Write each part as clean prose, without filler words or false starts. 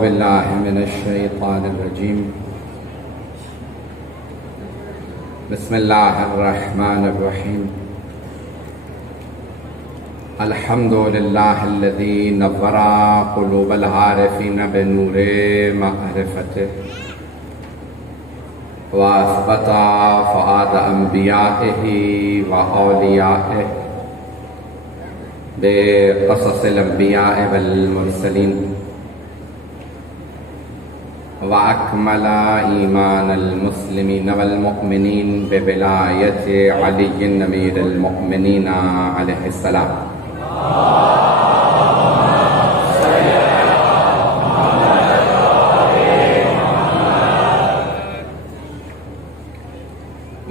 باللہ من الشیطان الرجیم بسم اللہ الرحمن الرحیم الحمد للہ الذی نور قلوب العارفین بنور معرفتہ واثبت فؤاد انبیائہ واولیائہ بقصص الانبیاء والمرسلین وأكمل إيمان المسلمين والمؤمنين بولاية علي أمير المؤمنين عليه السلام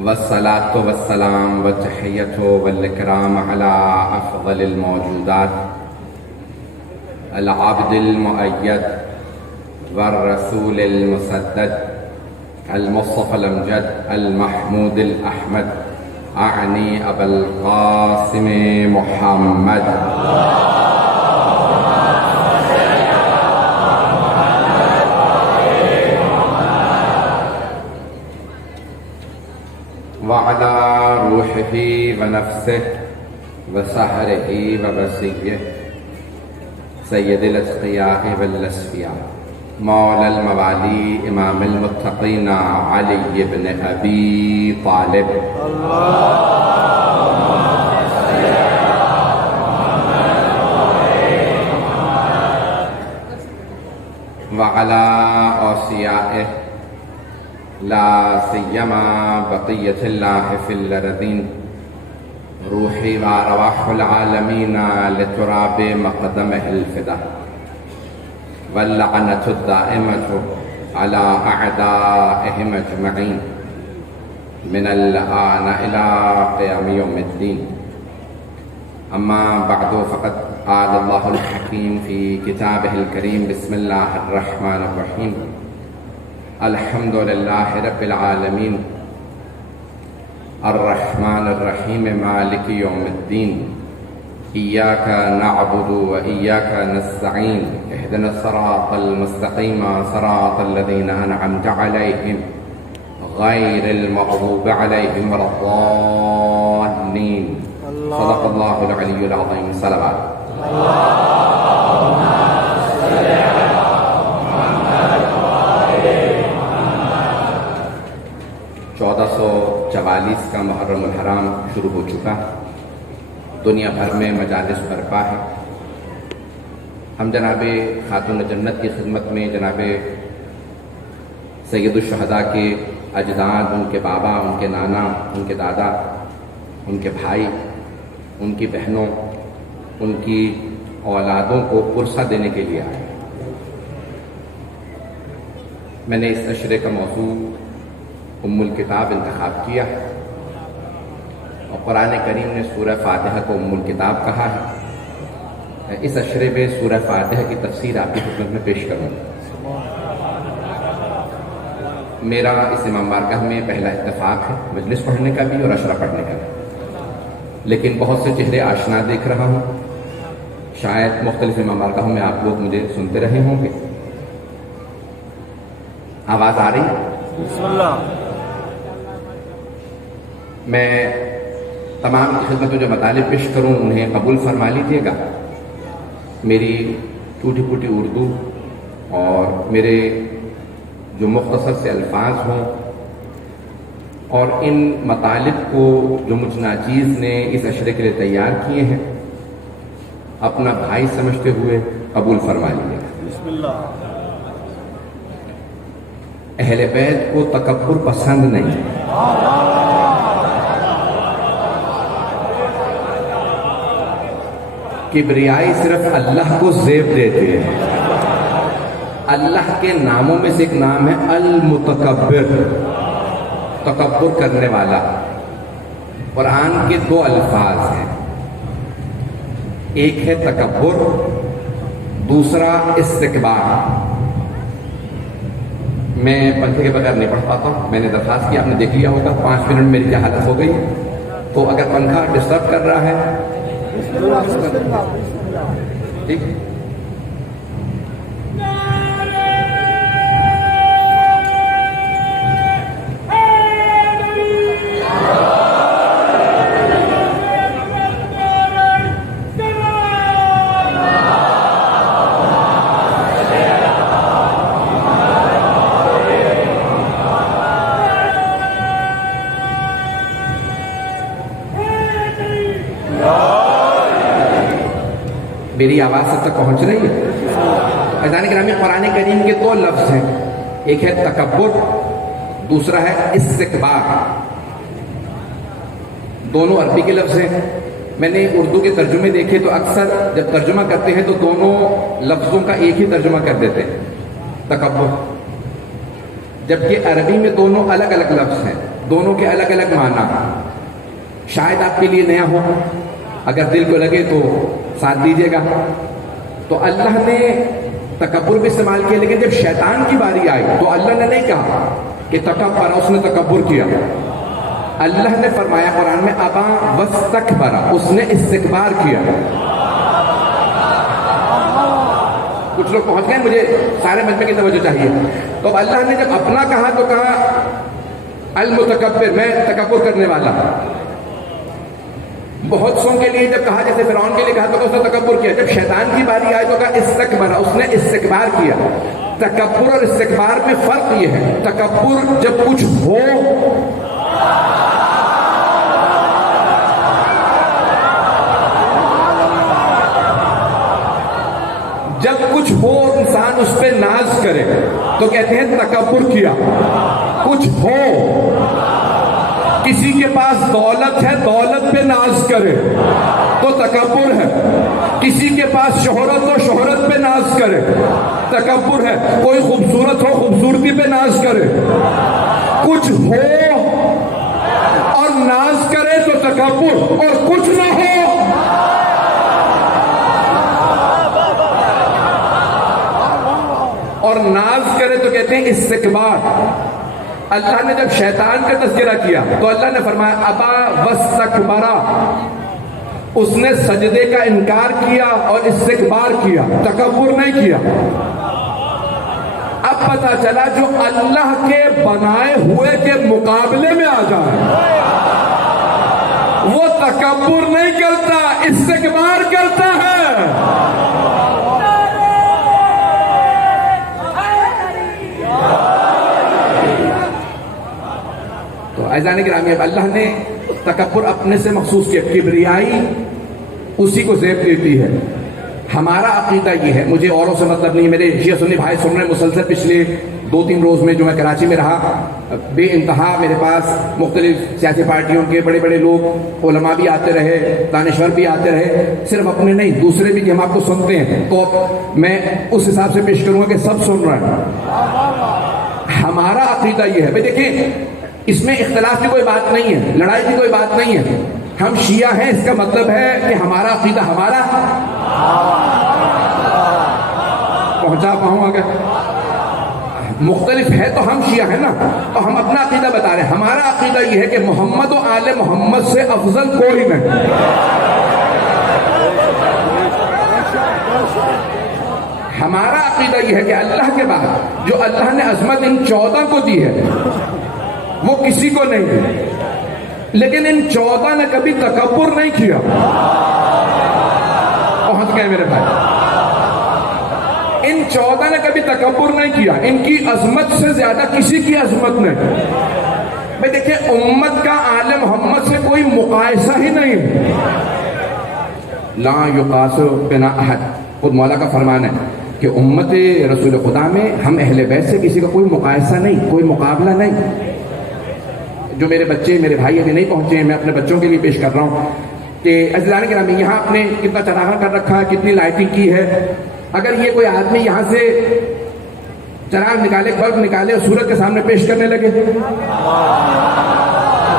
والصلاة والسلام والتحية والإكرام على أفضل الموجودات العبد المؤيد والرسول المسدد المصطفى الأمجد المحمود الأحمد أعني أبا القاسم محمد وعلى روحه ونفسه وسهره وبصيره سيد الأتقياء والأصفياء مولا الموالي امام المتقين علي بن ابي طالب وعلى اوصيائه لا سيما بقية الله في الأرضين روحي وارواح العالمين لتراب مقدمه الفداء واللعنة الدائمة على أعدائهم أجمعين من الآن إلى قيام يوم الدين أما بعد فقد قال الله الحكيم في كتابه الكريم بسم الله الرحمن الرحيم الحمد لله رب العالمين الرحمن الرحيم مالك يوم الدين إياك نعبد وإياك نستعين اهدنا الصراط المستقيم صراط الذين أنعمت عليهم غير المغضوب عليهم ولا الضالين صدق الله العلي العظيم صلوات اللهم صل على محمد وآل محمد 1444 کا محرم الحرام شروع ہو چکا، دنیا بھر میں مجالس برپا ہے۔ ہم جناب خاتون جنت کی خدمت میں جناب سید الشہداء کے اجداد، ان کے بابا، ان کے نانا، ان کے دادا، ان کے بھائی، ان کی بہنوں، ان کی اولادوں کو پرسہ دینے کے لیے آئے۔ میں نے اس عشرے کا موضوع ام الکتاب انتخاب کیا ہے، اور قرآن کریم نے سورہ فاتحہ کو ام الکتاب کہا ہے۔ اس عشرے میں سورہ فاتحہ کی تفسیر آپ کی خدمت میں پیش کروں گا۔ میرا اس امام بارگاہ میں پہلا اتفاق ہے مجلس پڑھنے کا بھی اور عشرہ پڑھنے کا بھی، لیکن بہت سے چہرے آشنا دیکھ رہا ہوں۔ شاید مختلف امام بارگاہوں میں آپ لوگ مجھے سنتے رہے ہوں گے۔ آواز آ رہی؟ بسم اللہ۔ میں تمام کی خدمت میں جو مطالب پیش کروں انہیں قبول فرما لیجیے گا۔ میری ٹوٹی پھوٹی اردو اور میرے جو مختصر سے الفاظ ہوں، اور ان مطالب کو جو مجھ ناچیز نے اس عشرے کے لیے تیار کیے ہیں، اپنا بھائی سمجھتے ہوئے قبول فرما لیجیے گا۔ بسم اللہ۔ اہل بیت کو تکبر پسند نہیں ہے، کبریائی صرف اللہ کو زیب دیتے ہیں۔ اللہ کے ناموں میں سے ایک نام ہے المتکبر، تکبر کرنے والا۔ قرآن کے دو الفاظ ہیں، ایک ہے تکبر، دوسرا استکبار۔ میں پنکھے کے بغیر نہیں پڑھ پاتا ہوں، میں نے درخواست کی، آپ نے دیکھ لیا ہوگا 5 منٹ میری کیا حالت ہو گئی، تو اگر پنکھا ڈسٹرب کر رہا ہے ٹھیک۔ میری آواز سب تک پہنچ رہی ہے؟ عزیزان گرامی، قرآن کریم کے دو لفظ ہیں، ایک ہے تکبر، دوسرا ہے استکبار۔ دونوں عربی کے لفظ ہیں۔ میں نے اردو کے ترجمے دیکھے تو اکثر جب ترجمہ کرتے ہیں تو دونوں لفظوں کا ایک ہی ترجمہ کر دیتے ہیں، تکبر، جبکہ عربی میں دونوں الگ الگ لفظ ہیں، دونوں کے الگ الگ معنی۔ شاید آپ کے لیے نیا ہو، اگر دل کو لگے تو ساتھ دیجیے گا۔ تو اللہ نے تکبر بھی استعمال کیا، لیکن جب شیطان کی باری آئی تو اللہ نے نہیں کہا کہ تکبر، اس نے تکبر کیا۔ اللہ نے فرمایا قرآن میں ابا واستکبر، اس نے استکبار کیا۔ کچھ لوگ پہنچ گئے، مجھے سارے مجمع کی توجہ چاہیے۔ تو اب اللہ نے جب اپنا کہا تو کہا المتکبر، میں تکبر کرنے والا۔ بہت سو کے لیے جب کہا، جیسے فرعون کے لیے کہا تو اس نے تکبر کیا۔ جب شیطان کی باری آئی تو کہا استکبر، اس نے استکبار کیا۔ تکبر اور استکبار میں فرق یہ ہے، تکبر جب کچھ ہو، جب کچھ ہو انسان اس پہ ناز کرے تو کہتے ہیں تکبر کیا۔ کچھ ہو، کسی کے پاس دولت ہے، دولت پہ ناز کرے تو تکبر ہے۔ کسی کے پاس شہرت ہو، شہرت پہ ناز کرے تکبر ہے۔ کوئی خوبصورت ہو، خوبصورتی پہ ناز کرے۔ کچھ ہو اور ناز کرے تو تکبر، اور کچھ نہ ہو اور ناز کرے تو کہتے ہیں استکبار۔ اللہ نے جب شیطان کا تذکرہ کیا تو اللہ نے فرمایا ابا واستکبر، اس نے سجدے کا انکار کیا اور استکبار کیا، تکبر نہیں کیا۔ اب پتہ چلا جو اللہ کے بنائے ہوئے کے مقابلے میں آ جائے وہ تکبر نہیں کرتا، استکبار کرتا ہے۔ عزیزان گرامی، اب اللہ نے تکبر اپنے سے مخصوص کیا، کبریائی اسی کو زیب دیتی ہے۔ ہمارا عقیدہ یہ ہے، مجھے اوروں سے مطلب نہیں، میرے شیعہ سنی بھائی سن رہے مسلسل پچھلے 2-3 روز میں جو میں کراچی میں رہا، بے انتہا میرے پاس مختلف سیاسی پارٹیوں کے بڑے بڑے لوگ، علماء بھی آتے رہے، دانشور بھی آتے رہے، صرف اپنے نہیں دوسرے بھی کہ ہم آپ کو سنتے ہیں تو میں اس حساب سے پیش کروں گا کہ سب سن رہے ہیں۔ ہمارا عقیدہ یہ ہے، بھئی دیکھیں اس میں اختلاف کی کوئی بات نہیں ہے، لڑائی کی کوئی بات نہیں ہے۔ ہم شیعہ ہیں، اس کا مطلب ہے کہ ہمارا عقیدہ ہمارا پہنچا پاؤں اگر مختلف ہے تو ہم شیعہ ہیں نا، تو ہم اپنا عقیدہ بتا رہے ہیں۔ ہمارا عقیدہ یہ ہے کہ محمد و آل محمد سے افضل کوئی نہیں۔ ہمارا عقیدہ یہ ہے کہ اللہ کے بعد جو اللہ نے عظمت ان 14 کو دی ہے وہ کسی کو نہیں دی، لیکن ان 14 نے کبھی تکبر نہیں کیا۔ پہنچ گئے میرے بھائی، ان 14 نے کبھی تکبر نہیں کیا، ان کی عظمت سے زیادہ کسی کی عظمت نہیں۔ بھئی دیکھیں امت کا آل محمد سے کوئی مقایسہ ہی نہیں، لا یقاس بنا احد، خود مولا کا فرمان ہے کہ امت رسول خدا میں ہم اہل بیت سے کسی کا کوئی مقایسہ نہیں، کوئی مقابلہ نہیں۔ جو میرے بچے میرے بھائی ابھی نہیں پہنچے ہیں، میں اپنے بچوں کے لیے پیش کر رہا ہوں کہ عزیزان گرامی، یہاں آپ نے کتنا چراغاں کر رکھا ہے، کتنی لائٹنگ کی ہے۔ اگر یہ کوئی آدمی یہاں سے چراغ نکالے، بلب نکالے اور سورج کے سامنے پیش کرنے لگے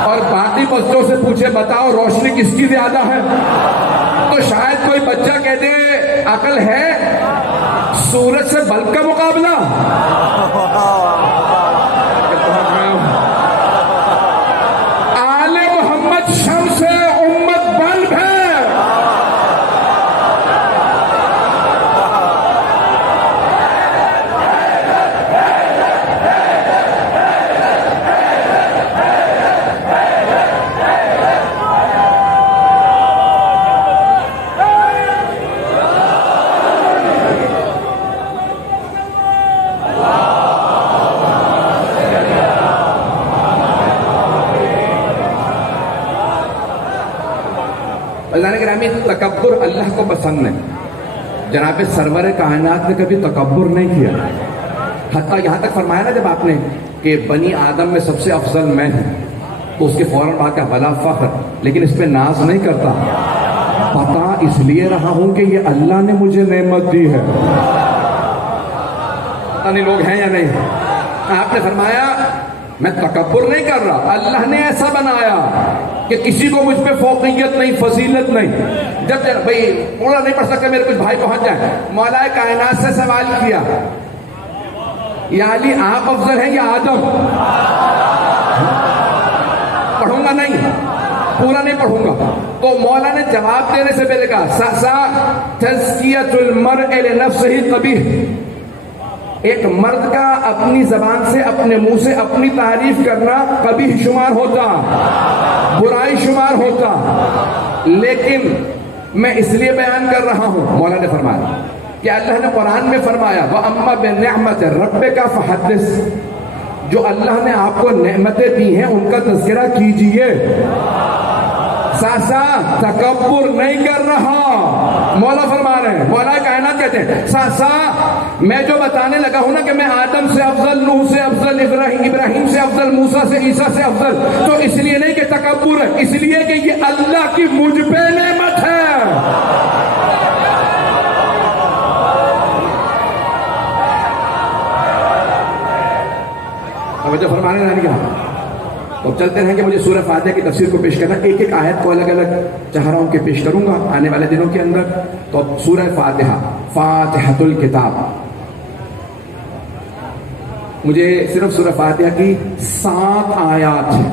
اور باقی بچوں سے پوچھے بتاؤ روشنی کس کی زیادہ ہے، تو شاید کوئی بچہ کہہ دے عقل ہے سورج سے بلب کا مقابلہ۔ آل محمد شمس امت بلب ہے۔ تکبر اللہ کو پسند ہے، جناب سرور کائنات نے کبھی تکبر نہیں کیا. حتیٰ یہاں تک فرمایا نا جب آپ نے کہ بنی آدم میں سب سے افضل میں ہوں، تو اس کے فوراً بعد کیا بلا فخر، لیکن اس پہ ناز نہیں کرتا. پتا اس لیے رہا ہوں کہ یہ اللہ نے مجھے نعمت دی ہے. پتہ نہیں لوگ ہیں یا نہیں. آپ نے فرمایا میں تکبر نہیں کر رہا، اللہ نے ایسا بنایا کہ کسی کو مجھ پہ فوقیت نہیں، فضیلت نہیں. جب بھائی پورا نہیں پڑھ سکتے، میرے کچھ بھائی پہنچ جائیں، مولا کائنات سے سوال کیا یا علی آپ افضل ہیں یا آدم؟ پڑھوں گا نہیں، پورا نہیں پڑھوں گا. تو مولا نے جواب دینے سے پہلے کہا سا تزکیۃ المرء لنفسہ قبیح. ایک مرد کا اپنی زبان سے، اپنے منہ سے اپنی تعریف کرنا قبیح شمار ہوتا، برائی شمار ہوتا. لیکن میں اس لیے بیان کر رہا ہوں، مولا نے فرمایا کہ اللہ نے قرآن میں فرمایا وَأَمَّا بِنِعْمَةِ رَبِّكَ فَحَدِّثْ. جو اللہ نے آپ کو نعمتیں دی ہیں ان کا تذکرہ کیجئے. ساسا تکبر نہیں کر رہا، مولا فرما رہے ہیں. مولا کائنات کہتے ہیں ساسا میں جو بتانے لگا ہوں نا کہ میں آدم سے افضل، نوح سے افضل، ابراہیم سے افضل، موسیٰ سے، عیسیٰ سے افضل، تو اس لیے نہیں کہ تکبر ہے، اس لیے کہ یہ اللہ کی مجھ پہ نعمت ہے. توجہ فرمانے نہیں کہا. تو چلتے رہیں گے، مجھے سورہ فاتحہ کی تفسیر کو پیش کرنا. ایک ایک آیت کو الگ الگ چاہ رہا ہوں کہ پیش کروں گا آنے والے دنوں کے اندر. تو سورہ فاتحہ، فاتحۃ الکتاب. مجھے صرف سورہ فاتحہ کی 7 آیات ہیں،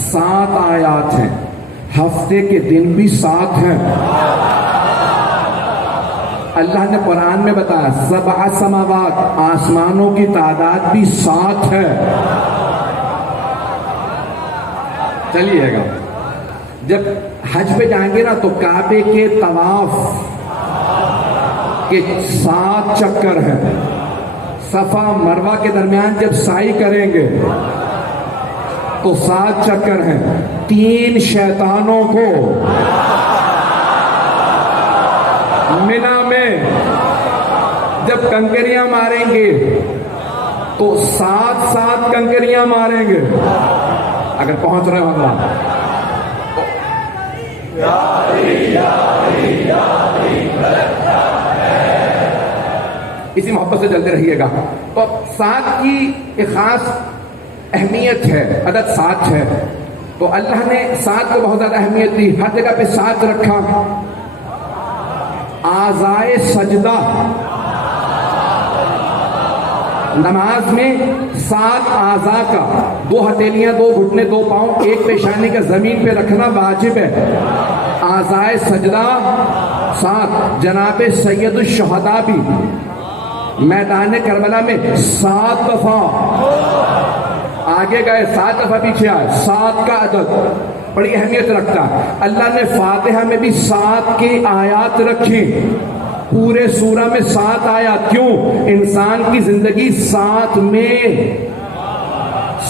7 آیات ہیں. ہفتے کے دن بھی 7 ہیں. اللہ نے قرآن میں بتایا 7 سماوات، آسمانوں کی تعداد بھی 7 ہے. چلیے گا جب حج پہ جائیں گے نا تو کعبے کے طواف کے 7 چکر ہیں. صفا مروہ کے درمیان جب سعی کریں گے تو 7 چکر ہیں. 3 شیطانوں کو منا میں جب کنکریاں ماریں گے تو 7 کنکریاں ماریں گے. اگر پہنچ رہے ہوں اللہ اسی محبت سے چلتے رہیے گا. تو 7 کی ایک خاص اہمیت ہے، عدد 7 ہے. تو اللہ نے 7 کو بہت زیادہ اہمیت دی، ہر جگہ پہ 7 رکھا. اعضائے سجدہ، نماز میں 7 اعضاء کا، 2 ہتھیلیاں، 2 گھٹنے، 2 پاؤں، 1 پیشانی کا زمین پہ رکھنا واجب ہے. اعضائے سجدہ 7. جناب سید الشہداء بھی میدان کربلا میں 7 دفعہ آگے گئے، 7 دفعہ پیچھے آئے. 7 کا عدد بڑی اہمیت رکھتا ہے. اللہ نے فاتحہ میں بھی 7 کی آیات رکھی. پورے سورہ میں 7 آیات. کیوں؟ انسان کی زندگی 7 میں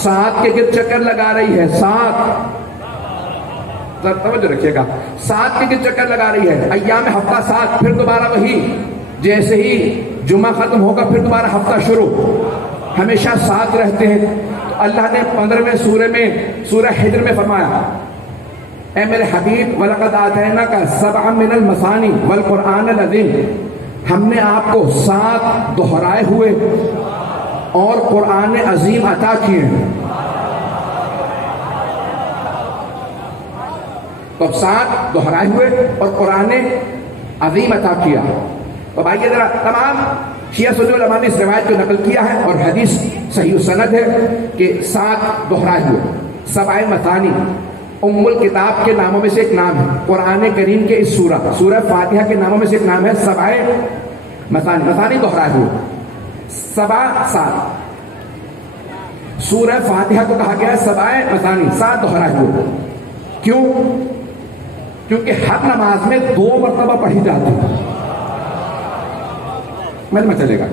7 کے گرد چکر لگا رہی ہے. 7 توجہ رکھیے گا، 7 کے گرد چکر لگا رہی ہے. ایام ہفتہ 7، پھر دوبارہ وہی، جیسے ہی جمعہ ختم ہوگا پھر دوبارہ ہفتہ شروع. ہمیشہ 7 رہتے ہیں. تو اللہ نے 15ویں سورے میں، سورہ حجر میں فرمایا اے میرے حبیب وَلَقَدْ آتَيْنَاكَ سَبْعًا مِنَ الْمَثَانِي وَالْقُرْآنَ الْعَظِيمِ. ہم نے آپ کو 7 دہرائے ہوئے اور قرآن عظیم عطا کیے ہیں. تو 7 دہرائے ہوئے اور قرآن عظیم عطا کیا. تو آئیے ذرا، تمام شیعہ سنی علماء نے اس روایت کو نقل کیا ہے اور حدیث صحیح السند ہے کہ 7 دہرائے ہوئے. 7 مثانی ام الکتاب کے ناموں میں سے ایک نام ہے. قرآن کریم کے اس سورہ فاتحہ کے ناموں میں سے ایک نام ہے 7 مثانی. مثانی دہرائے ہوئے 7. سورہ فاتحہ کو کہا گیا ہے 7 مثانی، 7 دہرائے ہوئے. کیوں؟ کیونکہ ہر نماز میں 2 مرتبہ پڑھی جاتی ہے. میں چلے گا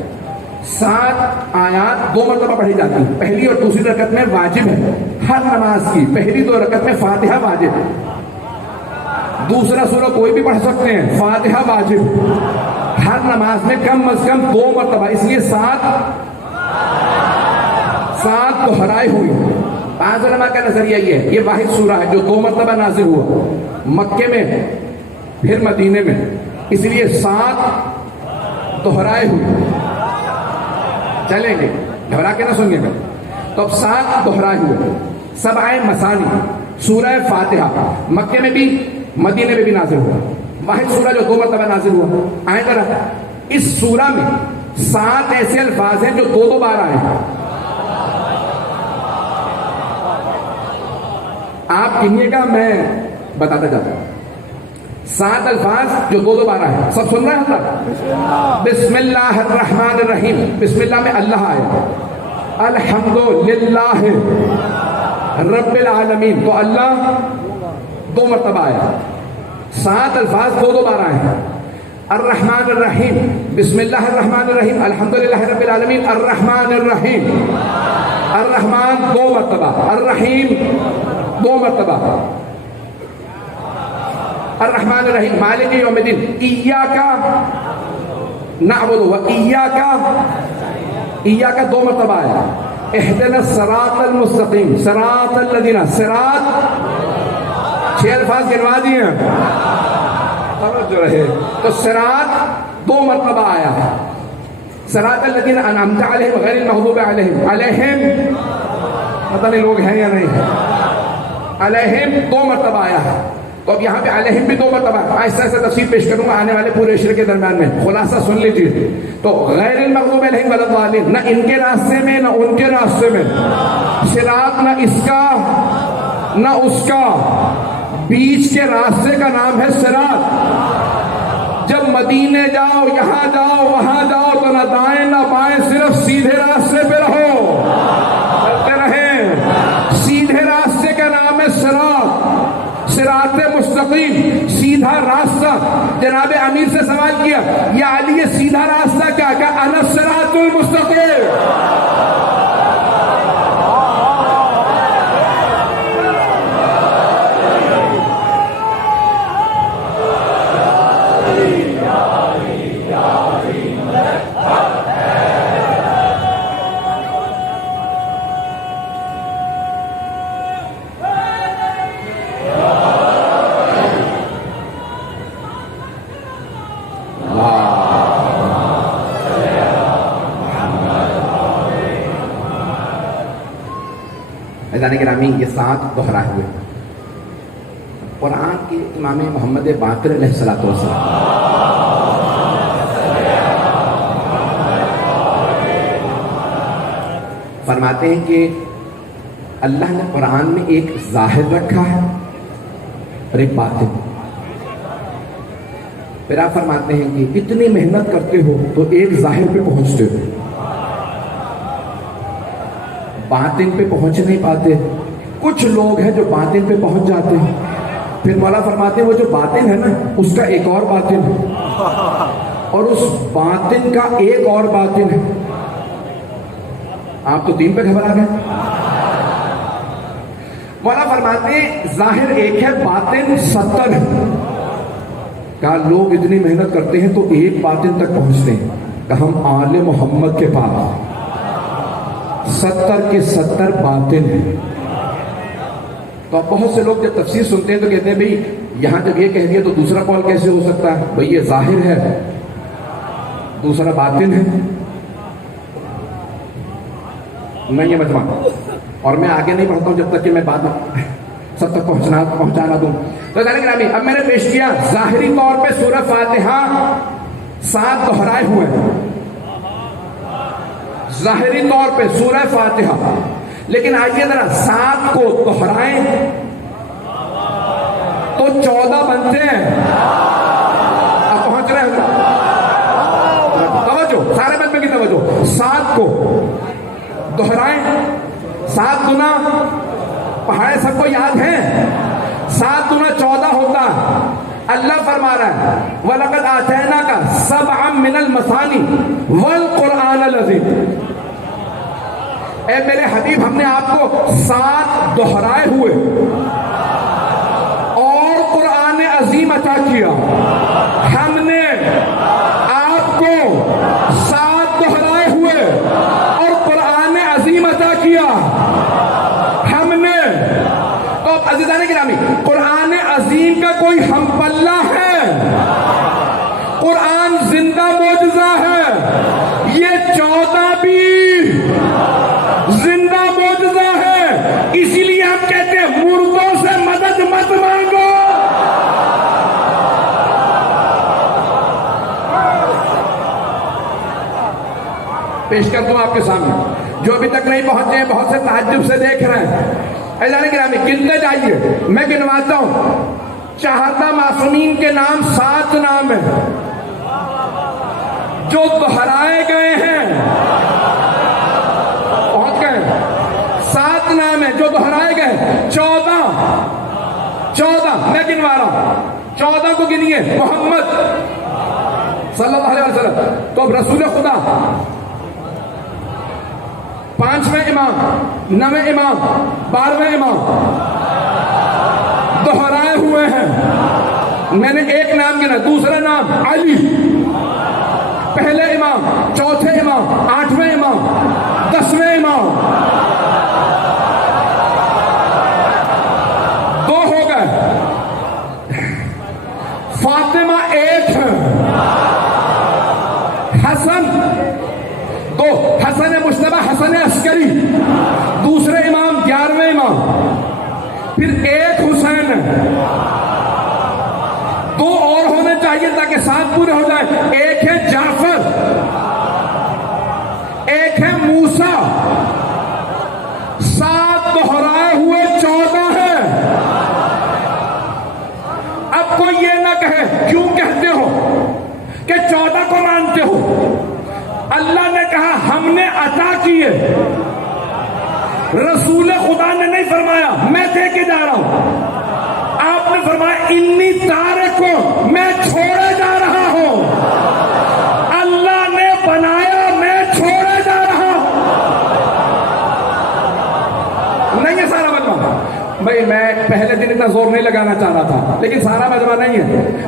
7 آیات 2 مرتبہ پڑھی جاتی ہیں. پہلی اور دوسری رکعت میں واجب ہے. ہر نماز کی پہلی 2 رکعت میں فاتحہ واجب ہے. دوسرا سورہ کوئی بھی پڑھ سکتے ہیں، فاتحہ واجب، ہر نماز میں کم از کم 2 مرتبہ، اس لیے 7 دہرائی ہوئی۔ بعض علماء کا نظریہ یہ ہے، یہ واحد سورہ ہے جو 2 مرتبہ نازل ہوا، مکے میں پھر مدینے میں، اس لیے 7 دہرائے ہوئے۔ چلیں گے، گھبرا کے نہ سنیے گا۔ تو اب 7 دہرائے ہوئے، 7 مثانی۔ سورہ فاتحہ مکے میں بھی مدینے میں بھی نازل ہوا، واحد سورہ جو 2 مرتبہ نازل ہوا۔ آئیں ذرا، اس سورہ میں 7 ایسے الفاظ ہیں جو 2 بار آئے ہیں۔ آپ گنیے گا، میں بتاتا جاتا ہوں۔ 7 الفاظ جو 2 بار آئے ہیں، سب سن رہے ہیں حضرات؟ بسم اللہ الرحمن الرحیم، بسم اللہ میں اللہ آیا، الحمدللہ رب العالمین، تو اللہ 2 مرتبہ آیا۔ 7 الفاظ 2 بار آئے ہیں۔ الرحمن الرحیم، بسم اللہ الرحمن الرحیم، الحمدللہ رب العالمین، الرحمن الرحیم، الرحمن 2 مرتبہ، الرحیم 2 مرتبہ، الرحمن الرحیم، مالک یوم الدین، ایاک نعبد و ایاک، ایاک 2 مرتبہ آیا۔ اہدنا الصراط المستقیم، صراط الذین، صراط 6 الفاظ گنوا دیے ہیں، توجہ رہے، تو صراط 2 مرتبہ آیا ہے۔ صراط الذین انعمت علیہم غیر المغضوب علیہم، علیہم پتہ نہیں لوگ ہیں یا نہیں، علیہم 2 مرتبہ آیا ہے۔ تو اب یہاں پہ علیہم بھی 2 مرتبہ، ایسا ایسا تفصیل پیش کروں گا آنے والے پورے عشرے کے درمیان میں، خلاصہ سن لیجیے۔ تو غیر المغضوب علیہم ولا الضالین، نہ ان کے راستے میں نہ ان کے راستے میں، صراط نہ اس کا نہ اس کا، بیچ کے راستے کا نام ہے صراط۔ جب مدینے جاؤ، یہاں جاؤ، وہاں جاؤ، تو نہ دائیں نہ بائیں، صرف سیدھے راستے پہ رہو، چلتے رہیں۔ سیدھے راستے کا نام ہے صراط، صراط مستقیم، سیدھا راستہ۔ جناب امیر سے سوال کیا، یا علی یہ سیدھا راستہ کیا؟ کہ انا الصراط المستقیم۔ گرامی، یہ 7 دہرائے ہوئے قرآن کے امام محمد باقر علیہ الصلوۃ والسلام فرماتے ہیں کہ اللہ نے قرآن میں ایک ظاہر رکھا ہے اور ایک باطن۔ پھر آپ فرماتے ہیں کہ اتنی محنت کرتے ہو تو ایک ظاہر پہ پہنچتے ہو، باطن پہ پہنچ نہیں پاتے۔ کچھ لوگ ہیں جو باطن پہ پہنچ جاتے ہیں، پھر مولا فرماتے ہیں وہ جو باطن ہے نا، اس کا ایک اور باطن ہے، اور اس باطن کا ایک اور باطن ہے۔ آپ تو 3 پہ گھبرا گئے۔ مولا فرماتے ہیں ظاہر ایک ہے، باطن 70 ہے۔ کہا لوگ اتنی محنت کرتے ہیں تو ایک باطن تک پہنچتے ہیں، کہ ہم آل محمد کے پاس 70 کے 70 باطن ہیں۔ تو اب بہت سے لوگ جب تفسیر سنتے ہیں تو کہتے ہیں بھئی یہاں جب یہ کہہ دیا تو دوسرا قول کیسے ہو سکتا ہے؟ بھئی یہ ظاہر ہے، دوسرا باطن ہے۔ میں یہ مجمع اور میں آگے نہیں پڑھتا ہوں جب تک کہ میں بعد میں سب تک پہنچانا دوں۔ تو گرامی، اب میں نے پیش کیا ظاہری طور پہ سورہ فاتحہ 7 دہرائے ہوئے ہیں، ظاہری طور پہ سورہ فاتحہ، لیکن آئیے ذرا 7 کو دہرائیں تو 14 بنتے ہیں۔ اب پہنچ رہے ہیں، توجہ، سارے بندے کی توجہ۔ 7 کو دہرائیں، 7 گنا پہاڑے سب کو یاد ہیں، 7 گنا 14 ہوتا ہے۔ اللہ فرما رہا ہے وَلَقَدْ آتَيْنَاكَ سَبْعًا مِنَ الْمَثَانِي وَالْقُرْآنَ الْعَظِيمَ۔ اے میرے حبیب، ہم نے آپ کو 7 دہرائے ہوئے اور قرآن عظیم کیا، ہم نے آپ کو 7 دہرائے ہوئے اور قرآن عظیم عطا کیا ہم نے۔ تو عزیزان گرامی، قرآن عظیم کا کوئی ہم پلہ ہے؟ قرآن زندہ معجزہ ہے، یہ 14 بھی زندہ معجزہ ہے، اسی لیے ہم کہتے ہیں مردوں سے مدد مت مانگو۔ پیش کر دوں آپ کے سامنے، جو ابھی تک نہیں پہنچے ہیں بہت سے تعجب سے دیکھ رہے ہیں۔ عزیزان گرامی، گنتے جائیے، میں گنواتا ہوں۔ چہردہ معصومین کے نام 7 نام ہیں جو دہرائے گئے ہیں، پہنچ گئے، 7 نام ہیں جو دہرائے گئے، 14 میں گنوا رہا ہوں، 14 کو گنیے۔ محمد صلی اللہ علیہ وسلم تو اب رسول خدا، 5ویں امام، 9ویں امام، 12ویں امام دہرائے ہوئے ہیں۔ میں نے ایک نام گنا، دوسرا نام علی، پہلے امام، چوتھے امام، 8ویں امام، 10ویں امام، 2 ہو گئے۔ فاطمہ 1 ہے، حسن 2، حسن مشتبہ، حسن عسکری، دوسرے امام 11ویں امام، پھر 1 حسین ہے، 2 اور ہونے چاہیے تاکہ 7 پورے ہو جائیں۔ 1 ہے جعفر، 1 ہے موسیٰ، 7 دہرائے ہوئے 14 ہے۔ اب کوئی یہ نہ کہے کیوں کہتے ہو کہ 14 کو مانتے ہو؟ اللہ نے کہا ہم نے عطا کیے، رسول خدا نے نہیں فرمایا میں دے کے جا رہا ہوں۔ آپ نے فرمایا انی تارکو، میں چھوڑے جا رہا ہوں۔ اللہ نے بنایا، میں چھوڑے جا رہا ہوں۔ نہیں ہے سارا مجمع بھائی، میں پہلے دن اتنا زور نہیں لگانا چاہ رہا تھا، لیکن سارا مجمع نہیں ہے،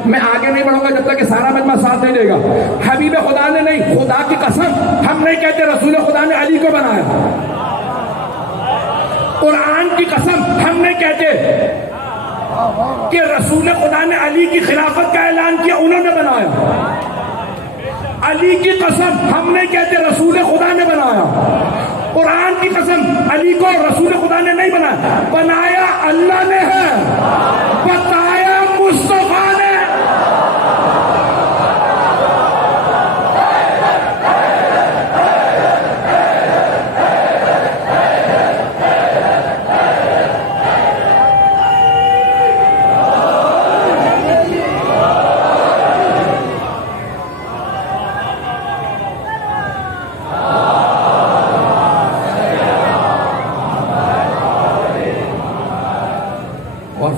میں آگے نہیں بڑھوں گا جب تک کہ سارا مجمع ساتھ نہیں دے گا۔ حبیب خدا نے نہیں، خدا کی قسم ہم نہیں کہتے رسول خدا نے علی کو بنایا، قرآن کی قسم ہم نہیں کہتے کہ رسول خدا نے علی کی خلافت کا اعلان کیا انہوں نے بنایا، علی کی قسم ہم نہیں کہتے رسول خدا نے بنایا، قرآن کی قسم علی کو رسول خدا نے نہیں بنایا، بنایا اللہ نے ہے، بتایا مصطفیٰ نے۔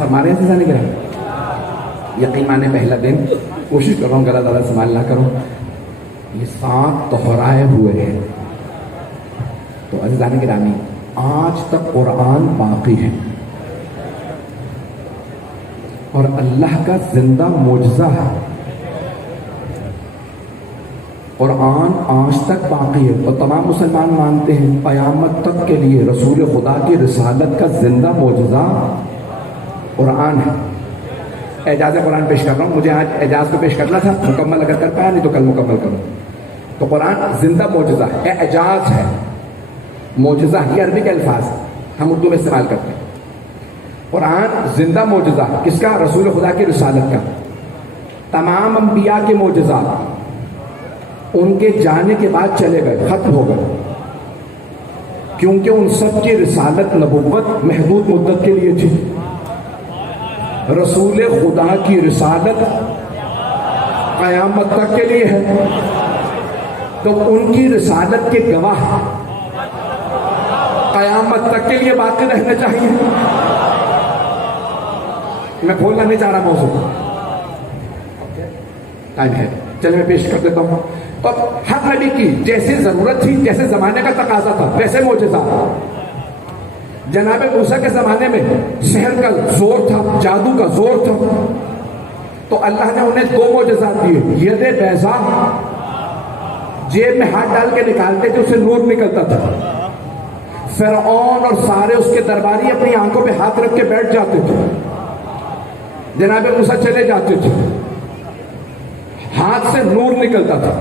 ہمارے سے نہیں کریں، یقین مانے پہلا دن کوشش کر رہا ہوں غلط زیادہ استعمال نہ کروں، یہ 7 دہرائے ہوئے ہیں۔ تو عزیزان گرامی، آج تک قرآن باقی ہے اور اللہ کا زندہ معجزہ ہے، قرآن آج تک باقی ہے اور تمام مسلمان مانتے ہیں قیامت تک کے لیے رسول خدا کی رسالت کا زندہ معجزہ قرآن ہے۔ اعجاز قرآن پیش کر رہا ہوں، مجھے آج اعجاز کو پیش کرنا تھا، مکمل اگر کر پایا نہیں تو کل مکمل کروں۔ تو قرآن زندہ معجزہ ہے، اعجاز ہے، معجزہ یہ عربی کے الفاظ ہم اردو میں استعمال کرتے ہیں۔ قرآن زندہ معجزہ کس کا؟ رسول خدا کی رسالت کا۔ تمام انبیاء کے معجزات ان کے جانے کے بعد چلے گئے، ختم ہو گئے، کیونکہ ان سب کی رسالت نبوت محدود مدت کے لیے تھی۔ رسول خدا کی رسالت قیامت تک کے لیے ہے، تو ان کی رسالت کے گواہ قیامت تک کے لیے باقی رہنے چاہیے۔ میں کھولنا نہیں چاہ رہا موضوع، ٹائم ہے، چلے میں پیش کر دیتا ہوں۔ تو ہر نبی کی جیسے ضرورت تھی، جیسے زمانے کا تقاضا تھا، ویسے معجزہ۔ جناب موسیٰ کے زمانے میں سحر کا زور تھا، جادو کا زور تھا، تو اللہ نے انہیں دو معجزات دیے. ید بیضا، جیب میں ہاتھ ڈال کے نکالتے تھے اسے نور نکلتا تھا. فرعون اور سارے اس کے درباری اپنی آنکھوں پہ ہاتھ رکھ کے بیٹھ جاتے تھے. جناب موسیٰ چلے جاتے تھے، ہاتھ سے نور نکلتا تھا.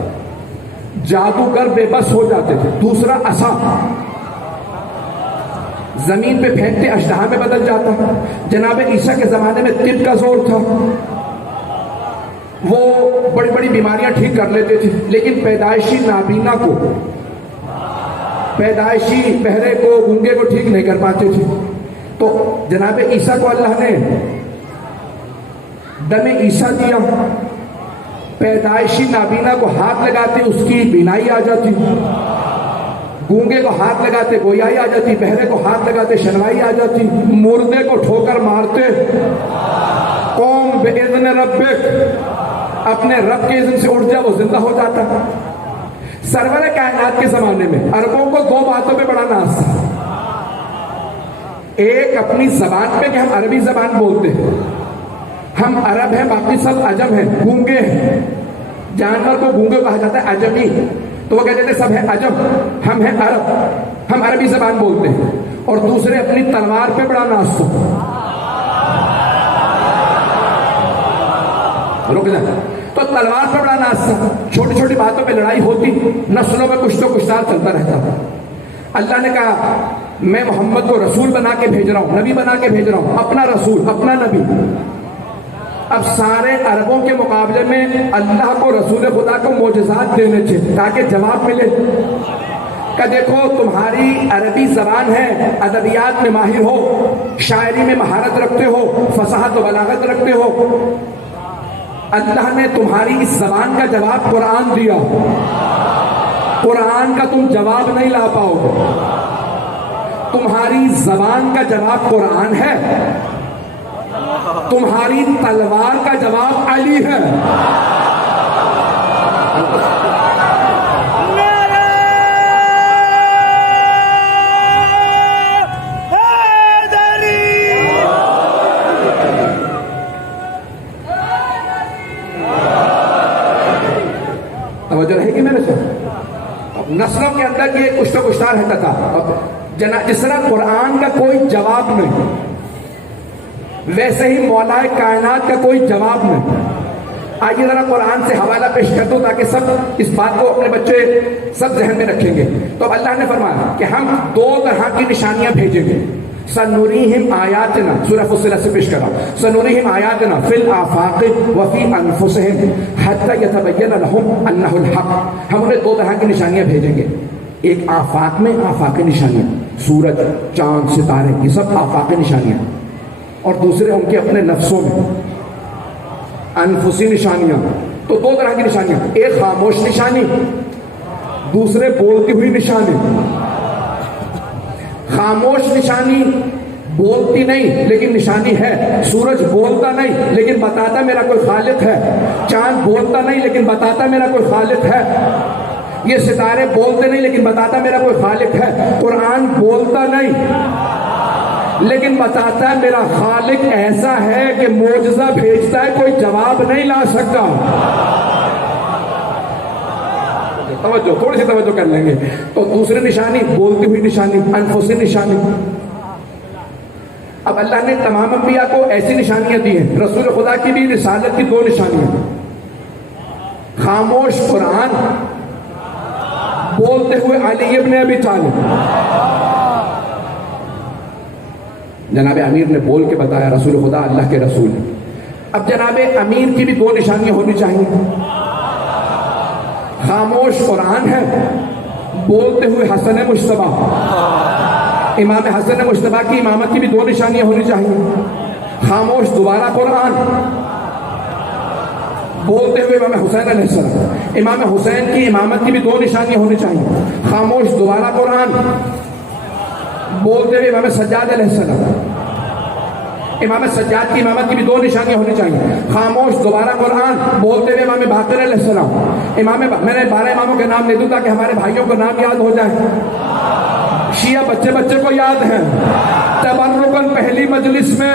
جادوگر بے بس ہو جاتے تھے. دوسرا عصا، زمین پہ پھینکتے اژدہا میں بدل جاتا. جناب عیسیٰ کے زمانے میں طب کا زور تھا، وہ بڑی بڑی بیماریاں ٹھیک کر لیتے تھے، لیکن پیدائشی نابینا کو، پیدائشی بہرے کو، گونگے کو ٹھیک نہیں کر پاتے تھے. تو جناب عیسیٰ کو اللہ نے دم عیسیٰ دیا. پیدائشی نابینا کو ہاتھ لگاتے اس کی بینائی آ جاتی، گونگے کو ہاتھ لگاتے گویائی آ جاتی، بہرے کو ہاتھ لگاتے شنوائی آ جاتی. مردے کو ٹھوکر مارتے قوم بِإِذْنِ رَبِّكَ، اپنے رب کے اذن سے اٹھ جا، وہ زندہ ہو جاتا. سرور کائنات کے زمانے میں عربوں کو دو باتوں پہ بڑا ناز تھا. ایک اپنی زبان پہ کہ ہم عربی زبان بولتے ہیں، ہم عرب ہیں، باقی سب عجم ہیں، گونگے ہیں. جانور کو گونگے کہا جاتا ہے، عجمی. تو وہ کہتے تھے سب ہیں عجم، ہم ہیں عرب، ہم عربی زبان بولتے ہیں. اور دوسرے اپنی تلوار پہ بڑا ناز تھا. رک جائیں. تو تلوار پہ بڑا ناز تھا. چھوٹی چھوٹی باتوں پہ لڑائی ہوتی، نسلوں میں کچھ تو کچھ تار چلتا رہتا. اللہ نے کہا میں محمد کو رسول بنا کے بھیج رہا ہوں، نبی بنا کے بھیج رہا ہوں، اپنا رسول، اپنا نبی. اب سارے عربوں کے مقابلے میں اللہ کو رسول خدا کو معجزات دینے تھے تاکہ جواب ملے. کہ دیکھو تمہاری عربی زبان ہے، ادبیات میں ماہر ہو، شاعری میں مہارت رکھتے ہو، فصاحت و بلاغت رکھتے ہو. اللہ نے تمہاری اس زبان کا جواب قرآن دیا. قرآن کا تم جواب نہیں لا پاؤ گے. تمہاری زبان کا جواب قرآن ہے، تمہاری تلوار کا جواب علی ہے. توجہ رہے گی میرے سے. نسلوں کے اندر یہ کچھ تو کچھ رہتا تھا. جس طرح قرآن کا کوئی جواب نہیں، ویسے ہی مولا کائنات کا کوئی جواب نہیں. آئیے ذرا قرآن سے حوالہ پیش کر دو تاکہ سب اس بات کو اپنے بچے سب ذہن میں رکھیں گے. تو اللہ نے فرمایا کہ ہم دو طرح کی نشانیاں بھیجیں گے. سنوریہم آیاتنا، سورہ فصلت سے پیش کرا، سنوریہم آیاتنا فی الآفاق وفی انفسہم حتی یتبین لہم انہ الحق. ہم انہیں دو طرح کی نشانیاں بھیجیں گے. ایک آفاق میں، آفاق نشانیاں، سورج، چاند، ستارے، یہ سب آفاق نشانیاں. اور دوسرے ان کے اپنے نفسوں میں انفسی نشانیاں. تو دو طرح کی نشانیاں، ایک خاموش نشانی، دوسرے بولتی ہوئی نشانی. خاموش نشانی بولتی نہیں لیکن نشانی ہے. سورج بولتا نہیں لیکن بتاتا میرا کوئی خالق ہے. چاند بولتا نہیں لیکن بتاتا میرا کوئی خالق ہے. یہ ستارے بولتے نہیں لیکن بتاتا میرا کوئی خالق ہے. قرآن بولتا نہیں لیکن بتاتا ہے میرا خالق ایسا ہے کہ معجزہ بھیجتا ہے، کوئی جواب نہیں لا سکتا. توجہ، تھوڑی سی توجہ کر لیں گے. تو دوسری نشانی بولتی ہوئی نشانی، انفسی نشانی. اب اللہ نے تمام انبیاء کو ایسی نشانیاں دی ہیں. رسول خدا کی بھی رسالت کی دو نشانیاں، خاموش قرآن، بولتے ہوئے علی ابن ابی طالب. جناب امیر نے بول کے بتایا رسول خدا اللہ کے رسول. اب جناب امیر کی بھی دو نشانیاں ہونی چاہیے. خاموش قرآن ہے، بولتے ہوئے حسن مجتبیٰ. امام حسن مجتبیٰ کی امامت کی بھی دو نشانیاں ہونی چاہیے. خاموش دوبارہ قرآن، بولتے ہوئے امام حسین علیہ السلام. امام حسین کی امامت کی بھی دو نشانیاں ہونی چاہیے. خاموش دوبارہ قرآن، بولتے ہوئے امام سجاد علیہ السلام. امام سجاد کی امامت کی بھی دو نشانیاں ہونی چاہیے. خاموش دوبارہ قرآن، بولتے ہوئے امام باقر علیہ السلام. میں نے 12 اماموں کے نام لے دوں تاکہ ہمارے بھائیوں کو نام یاد ہو جائے. شیعہ بچے بچے کو یاد ہے. تبرکاً پہلی مجلس میں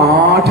8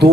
2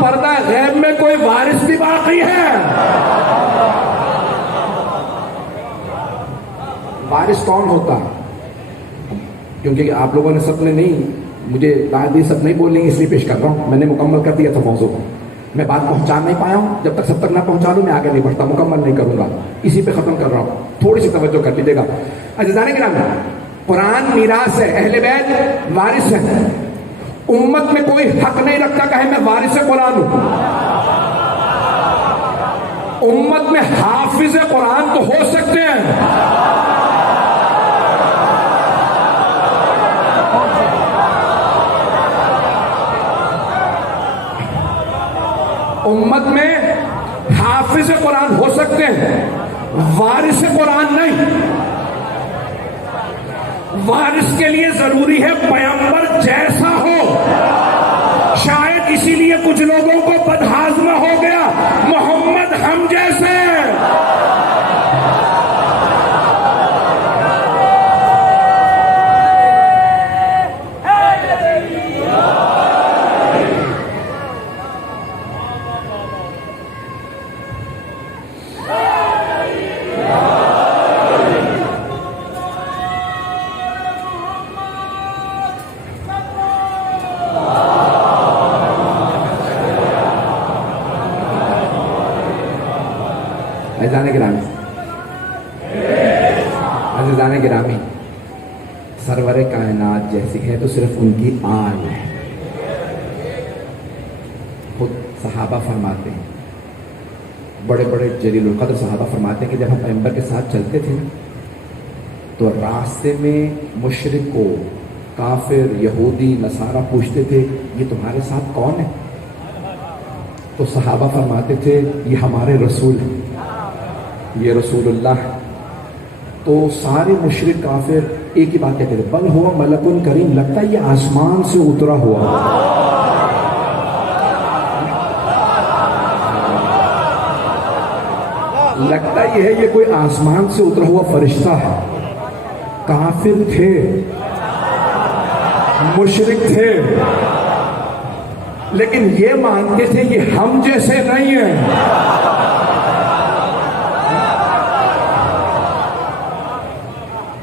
پردہ غیب میں کوئی وارث بھی باقی ہے. وارث کون ہوتا ہے؟ کیونکہ آپ لوگوں نے سب نے نہیں مجھے دادی سب نہیں بولیں گے اس لیے پیش کر رہا ہوں. میں نے مکمل کر دیا تھا موضوع کو. میں بات پہنچا نہیں پایا ہوں. جب تک سب تک نہ پہنچا دوں میں آگے نہیں بڑھتا. مکمل نہیں کروں گا. اسی پہ ختم کر رہا ہوں. تھوڑی سی توجہ کر لیجیے گا. عزیزان کرام قرآن میراث ہے. اہل بیت وارث ہے. امت میں کوئی حق نہیں رکھتا کہ میں وارث قرآن ہوں. امت میں حافظ قرآن تو ہو سکتے ہیں. امت میں حافظ قرآن ہو سکتے ہیں, وارث قرآن نہیں. وارث کے لیے ضروری ہے پیغمبر جیسا ہو. شاید اسی لیے کچھ لوگوں کو بدہاضمہ ہو گیا. محمد ہم جیسے. عزیزان گرامی سرور کائنات جیسی ہے تو صرف ان کی آل ہے. خود صحابہ فرماتے ہیں, بڑے بڑے جلیل القدر صحابہ فرماتے ہیں کہ جب ہم پیغمبر کے ساتھ چلتے تھے تو راستے میں مشرک کو کافر یہودی نصارہ پوچھتے تھے یہ تمہارے ساتھ کون ہے؟ تو صحابہ فرماتے تھے یہ ہمارے رسول ہیں, یہ رسول اللہ. تو سارے مشرک کافر ایک ہی بات کہتے تھے بل ہوا ملک کریم, لگتا ہے یہ آسمان سے اترا ہوا. لگتا یہ ہے یہ کوئی آسمان سے اترا ہوا فرشتہ ہے. کافر تھے, مشرک تھے, لیکن یہ مانتے تھے یہ ہم جیسے نہیں ہیں.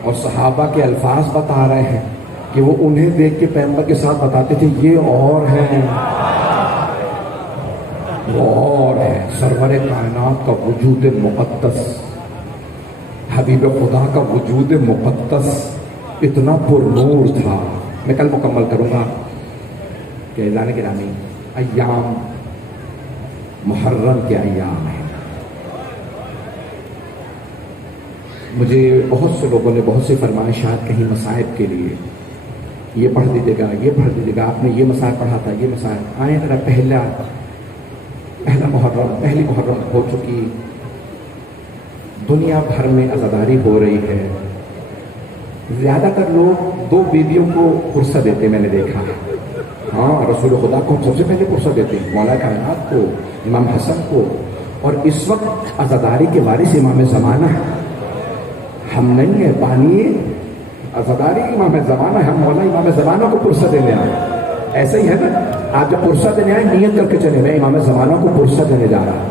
اور صحابہ کے الفاظ بتا رہے ہیں کہ وہ انہیں دیکھ کے پیغمبر کے ساتھ بتاتے تھے یہ اور ہیں, وہ اور ہے. سرور کائنات کا وجود مقدس, حبیب خدا کا وجود مقدس اتنا پر نور تھا. میں کل مکمل کروں گا کہ اعلان گرامی ایام محرم کے ایام ہیں. مجھے بہت سے لوگوں نے بہت سی فرمائشات کہیں مصائب کے لیے, یہ پڑھ دیجیے گا, یہ پڑھ دیجیے گا, آپ نے یہ مسائل پڑھا تھا, یہ مسائل آئیں ذرا. پہلا محرم, پہلی محرم ہو چکی, دنیا بھر میں عزاداری ہو رہی ہے. زیادہ تر لوگ دو بیویوں کو فرصت دیتے میں نے دیکھا. ہاں رسول خدا کو سب سے پہلے فرصت دیتے ہیں, مولا کائنات کو, امام حسن کو. اور اس وقت عزاداری کے وارث امام زمانہ ہے, ہم نہیں ہیں. پانی عزاداری امام زمانہ ہے, ہم مولا امام زمانہ کو فرصت دینے آئے. ایسا ہی ہے نا, آپ جب فرصت دینے آئے نیت کر کے چلے میں امام زمانہ کو فرصت دینے جا رہا ہوں.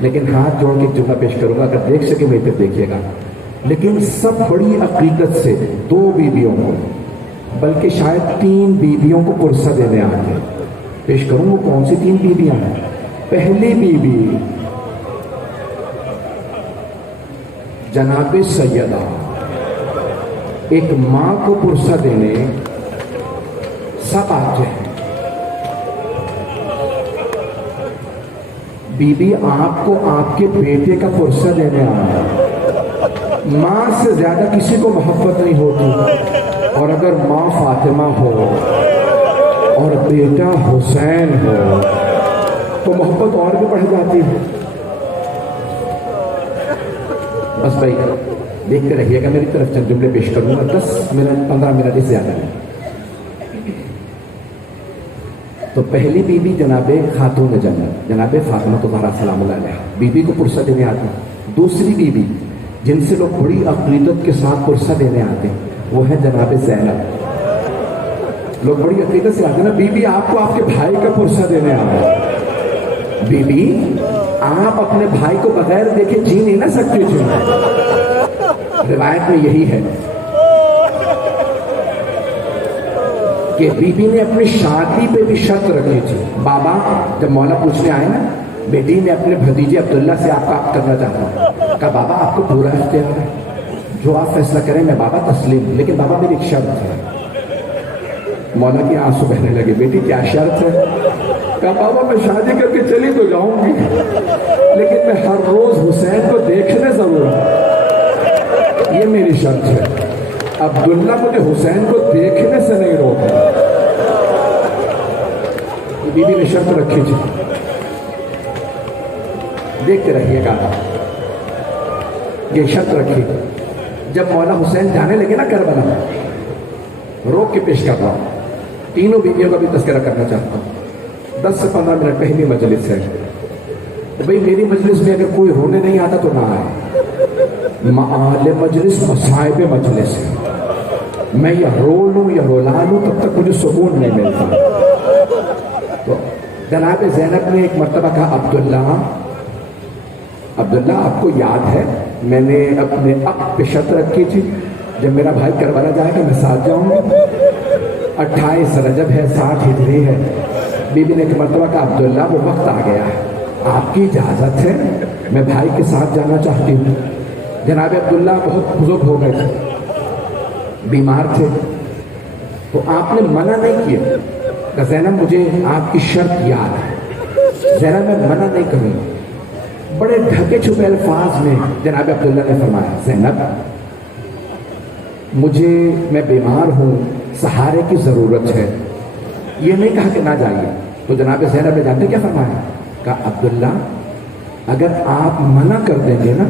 لیکن ہاتھ جوڑ کے ایک جملہ پیش کروں گا, اگر دیکھ سکے میری طرف دیکھیے گا. لیکن سب بڑی عقیدت سے دو بیویوں کو, بلکہ شاید 3 بیویوں کو فرصت دینے آئے ہیں. پیش کروں وہ کون سی 3 بیویاں ہیں. پہلی بیوی جناب سیدہ, ایک ماں کو فرصت دینے سب آتے ہیں. بی بی آپ کو آپ کے بیٹے کا فرصت دینے آیا. ماں سے زیادہ کسی کو محبت نہیں ہوتی, اور اگر ماں فاطمہ ہو اور بیٹا حسین ہو تو محبت اور بھی بڑھ جاتی ہے. بس بھائی دیکھتے رہیے گا, میری طرف چند جملے پیش کروں گا, 10 منٹ 15 منٹ سے زیادہ نہیں. تو پہلی بیوی جناب خاتون جنت جناب فاطمہ زہرا سلام اللہ علیہا, بیوی کو فرصت دینے آتے ہیں. دوسری بیوی جن سے لوگ بڑی عقیدت کے ساتھ فرصت دینے آتے ہیں وہ ہے جناب زینب. لوگ بڑی عقیدت سے آتے ہیں نا، بی بی آپ کو آپ کے بھائی کا پرسہ دینے آ رہا ہے. بی بی آپ اپنے بھائی کو بغیر دیکھے جی نہیں نہ سکتے تھے. روایت میں یہی ہے کہ بی بی نے اپنی شادی پہ بھی شرط رکھی تھی. بابا جب مولا پوچھنے آئے نا، بیٹی میں اپنے بھتیجے عبداللہ سے آپ کا عقد کرنا چاہتا ہوں. کہا بابا آپ کو پورا اختیار ہے، جو آپ فیصلہ کریں میں بابا تسلیم، لیکن بابا میری ایک شرط ہے. مولا کی آنسو بہنے لگے. بیٹی کیا شرط ہے؟ کہا بابا میں شادی کر کے چلی تو جاؤں گی، لیکن میں ہر روز حسین کو دیکھنے ضرور ہوں، یہ میری شرط ہے. عبداللہ مجھے حسین کو دیکھنے سے نہیں روکا. بی بی نے شرط رکھی تھی. دیکھتے رہیے گا، یہ شرط رکھی. جب مولا حسین جانے لگے نا کربلا، روک کے پیش کر رہا ہوں، تینوں بیویوں کا بھی تذکرہ کرنا چاہتا ہوں. 10 سے 15 منٹ پہلی مجلس ہے. بھئی میری مجلس میں اگر کوئی رونے نہیں آتا تو نہ آئے. معال مجلس مصائب مجلس ہے. میں یا رو لوں یا رولا لوں، تب تک مجھے سکون نہیں ملتا. تو جناب زینب نے ایک مرتبہ کہا عبداللہ آپ کو یاد ہے میں نے اپنے عقد پہ شرط رکھی تھی، جب میرا بھائی کربلا جائے گا میں ساتھ جاؤں گا. 28 رجب ہے، 60 ہجری ہے. بی بی نے ایک مرتبہ کہا عبداللہ وہ وقت آ گیا ہے، آپ کی اجازت ہے، میں بھائی کے ساتھ جانا چاہتی ہوں. جناب عبداللہ بہت بزرگ ہو گئے تھے، بیمار تھے، تو آپ نے منع نہیں کیا کہ زینب مجھے آپ کی شرط یاد ہے. زینب میں منع نہیں کروں. بڑے ڈھکے چھپے الفاظ میں جناب عبداللہ نے فرمایا زینب میں بیمار ہوں، سہارے کی ضرورت ہے. یہ نہیں کہا کہ نہ جائیے. تو جناب زینب نے جانتے کیا فرمایا؟ کہا عبداللہ اگر آپ منع کر دیں گے نا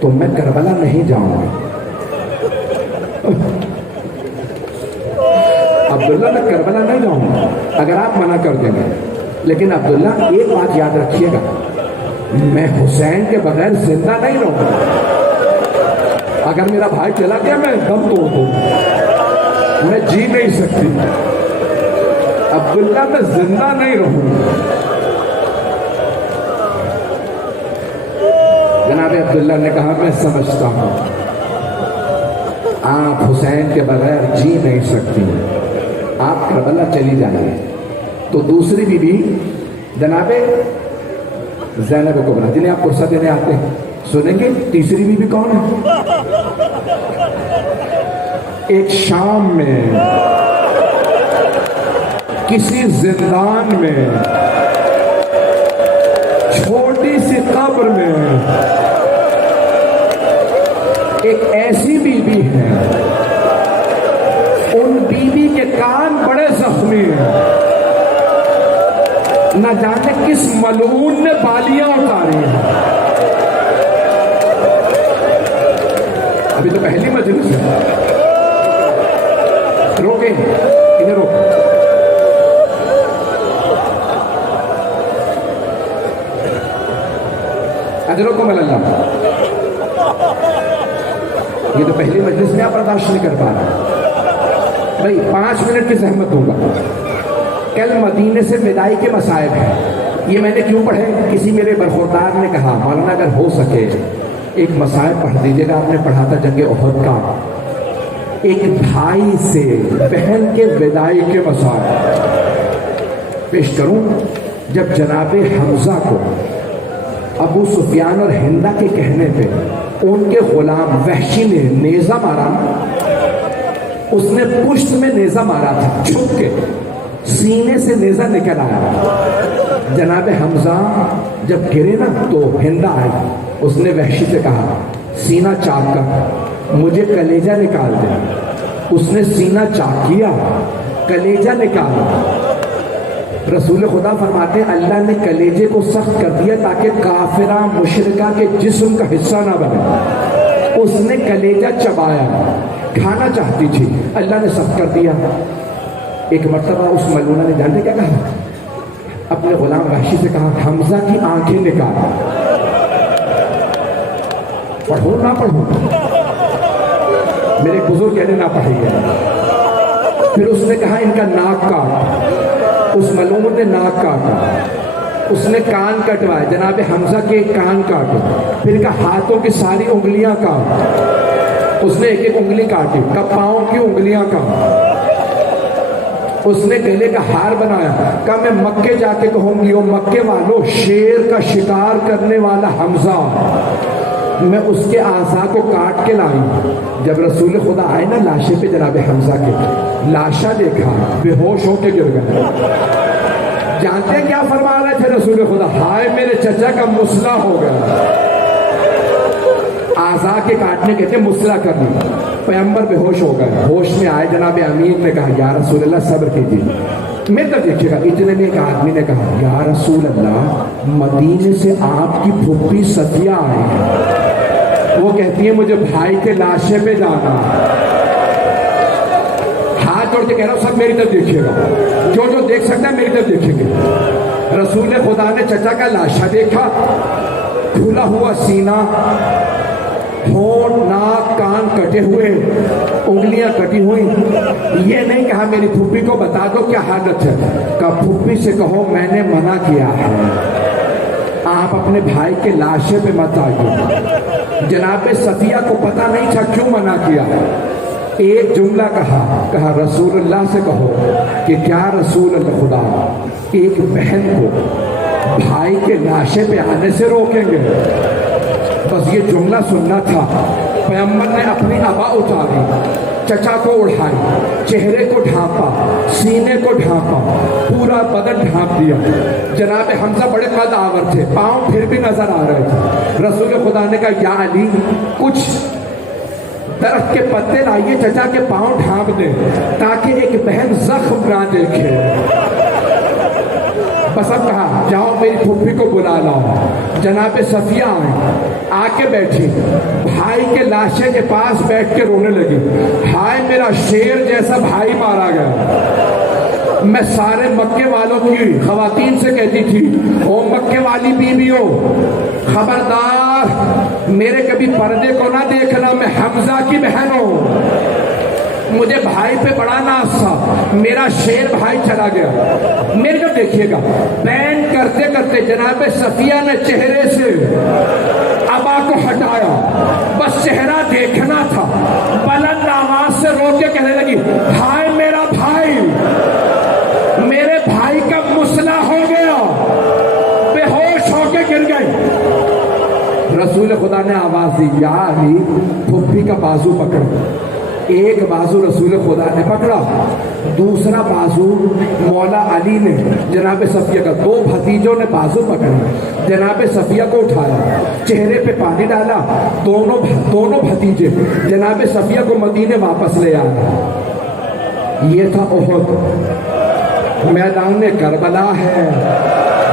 تو میں کربلا نہیں جاؤں گا. عبداللہ میں کربلا نہیں جاؤں گا اگر آپ منع کر دیں گے. لیکن عبداللہ ایک بات یاد رکھیے گا، میں حسین کے بغیر زندہ نہیں رہوں گا. اگر میرا بھائی چلا گیا میں دم توڑ دوں، میں جی نہیں سکتی. عبداللہ میں زندہ نہیں رہوں گا. جناب عبداللہ نے کہا میں سمجھتا ہوں آپ حسین کے بغیر جی نہیں سکتی، آپ کربلا چلی جائیے. تو دوسری بی بی جناب زینب کبریٰ جنہیں آپ پرسہ دینے آتے ہیں سنیں گے. تیسری بی بی کون ہے؟ ایک شام میں کسی زندان میں چھوٹی سی قبر میں ایک ایسی بی بی ہے، ان بی بی کے کان بڑے زخمی ہیں، نہ جانے کس ملعون نے بالیاں اتاری ہیں. ابھی تو پہلی مجلس ہے، روکیں انہیں روکیں. اجرکم اللہ. یہ تو پہلی مجلس میں آپ برداشت نہیں کر پا رہے. بھائی 5 منٹ کی زحمت دوں گا. کل مدینے سے وداعی کے مصائب ہیں، یہ میں نے کیوں پڑھے؟ کسی میرے برخوردار نے کہا مولانا اگر ہو سکے ایک مصائب پڑھ دیجیے گا. آپ نے پڑھا تھا جنگ احد کا، ایک بھائی سے بہن کے وداعی کے مصائب پیش کروں. جب جناب حمزہ کو ابو سفیان اور ہندہ کے کہنے پہ ان کے غلام وحشی نے نیزہ مارا، اس نے پشت میں نیزہ مارا تھا، چھپ کے سینے سے نیزہ نکل آیا. جناب حمزہ جب گرے نا تو ہندہ آئی، اس نے وحشی سے کہا سینہ چاک کر مجھے کلیجہ نکال دے. اس نے سینہ چاک کیا، کلیجہ نکالا. رسول خدا فرماتے ہیں اللہ نے کلیجے کو سخت کر دیا تاکہ کافرہ مشرکہ کے جسم کا حصہ نہ بنے. اس نے کلیجہ چبایا، کھانا چاہتی تھی، اللہ نے سخت کر دیا. ایک مرتبہ اس ملونہ نے جانتے کیا کہا؟ اپنے غلام وحشی سے کہا حمزہ کی آنکھیں نکال. پڑھو نہ پڑھو؟ میرے بزرگ کہنے نہ پڑھیے. پھر اس نے کہا ان کا ناک کاٹ، اس ملعون نے ناک کاٹا، اس نے کان کٹوائے، جناب حمزہ کے کان کاٹے، پھر کہا ہاتھوں کی ساری انگلیاں کاٹ، اس نے ایک ایک انگلی کاٹی، کہا پاؤں کی انگلیاں کاٹ، اس نے گلے کا ہار بنایا، کہا میں مکے جا کے کہوں گی او مکے والوں، شیر کا شکار کرنے والا حمزہ، میں اس کے اعضاء کو کاٹ کے لائی۔ جب رسول خدا آئے نا لاشے پہ جناب حمزہ کے، لاشا دیکھا، بے ہوش ہو کے گر گئے۔ جانتے ہیں کیا فرما رہے تھے رسول خدا؟ ہائے میرے چچا کا مسئلہ ہو گیا۔ اعضاء کے کاٹنے کہتے ہیں مسئلہ کرنا۔ پیغمبر بے ہوش ہو گئے، ہوش میں آئے، جناب امیر نے کہا یا رسول اللہ صبر کیجیے، میرے طرف دیکھیے گا۔ اتنے میں ایک آدمی نے کہا یا رسول اللہ مدینے سے آپ کی پھوپھی صفیہ آئی ہے، وہ کہتی ہے مجھے بھائی کے لاشے پہ جانا۔ ہاتھ جوڑ کے کہہ رہا ہوں سب میری طرف دیکھیے گا، جو جو دیکھ سکتا ہے میری طرف دیکھیں گے۔ رسول خدا نے چچا کا لاشا دیکھا، کھلا ہوا سینہ، ہونٹ، ناک، کان کٹے ہوئے، انگلیاں کٹی ہوئی۔ یہ نہیں کہا میری پھوپھی کو بتا دو کیا حالت ہے، کہا پھوپھی سے کہو میں نے منع کیا ہے، آپ اپنے بھائی کے لاشے پہ مت آئیے۔ جناب صفیہ کو پتہ نہیں تھا کیوں منع کیا۔ ایک جملہ کہا رسول اللہ سے کہو کہ کیا رسول اللہ خدا ایک بہن کو بھائی کے لاشے پہ آنے سے روکیں گے؟ بس یہ جملہ سننا تھا۔ پیغمبر نے اپنی عبا اتاری، چچا کو اڑھائی، چہرے کو ڈھانپا، سینے کو ڈھانپا، پورا بدن ڈھانپ دیا۔ جناب حمزہ بڑے قد آور تھے، پاؤں پھر بھی نظر آ رہے تھے۔ رسول خدا نے کہا یا علی کچھ درخت کے پتے لائیے، چچا کے پاؤں ڈھانپ دیں تاکہ ایک بہن زخم نہ دیکھے۔ بس اب کہا جاؤ میری پھوپھی کو بلا لاؤ۔ جناب صفیہ آئے، آ کے بیٹھی، بھائی کے لاشے کے پاس بیٹھ کے رونے لگی، ہائے میرا شیر جیسا بھائی مارا گیا۔ میں سارے مکے والوں کی خواتین سے کہتی تھی او مکے والی بیویوں خبردار میرے کبھی پردے کو نہ دیکھنا، میں حمزہ کی بہن ہوں، مجھے بھائی پہ بڑا ناز تھا، میرا شیر بھائی چلا گیا۔ میرے کو دیکھیے گا، بین کرتے کرتے جناب صفیہ نے چہرے سے عبا کو ہٹایا، بس چہرہ دیکھنا تھا، بلند آواز سے رو کے کہنے لگی ہائے میرا بھائی، میرے بھائی کا مسئلہ ہو گیا، بے ہوش ہو کے گر گئی۔ رسول خدا نے آواز دی یا علی پھوپھی کا بازو پکڑ۔ ایک بازو رسول خدا نے پکڑا، دوسرا بازو مولا علی نے جناب صفیہ کا، دو بھتیجوں نے بازو پکڑا، جناب صفیہ کو اٹھایا، چہرے پہ پانی ڈالا، دونوں بھتیجے جناب صفیہ کو مدینے واپس لے آیا۔ یہ تھا احد، میدان کربلا ہے،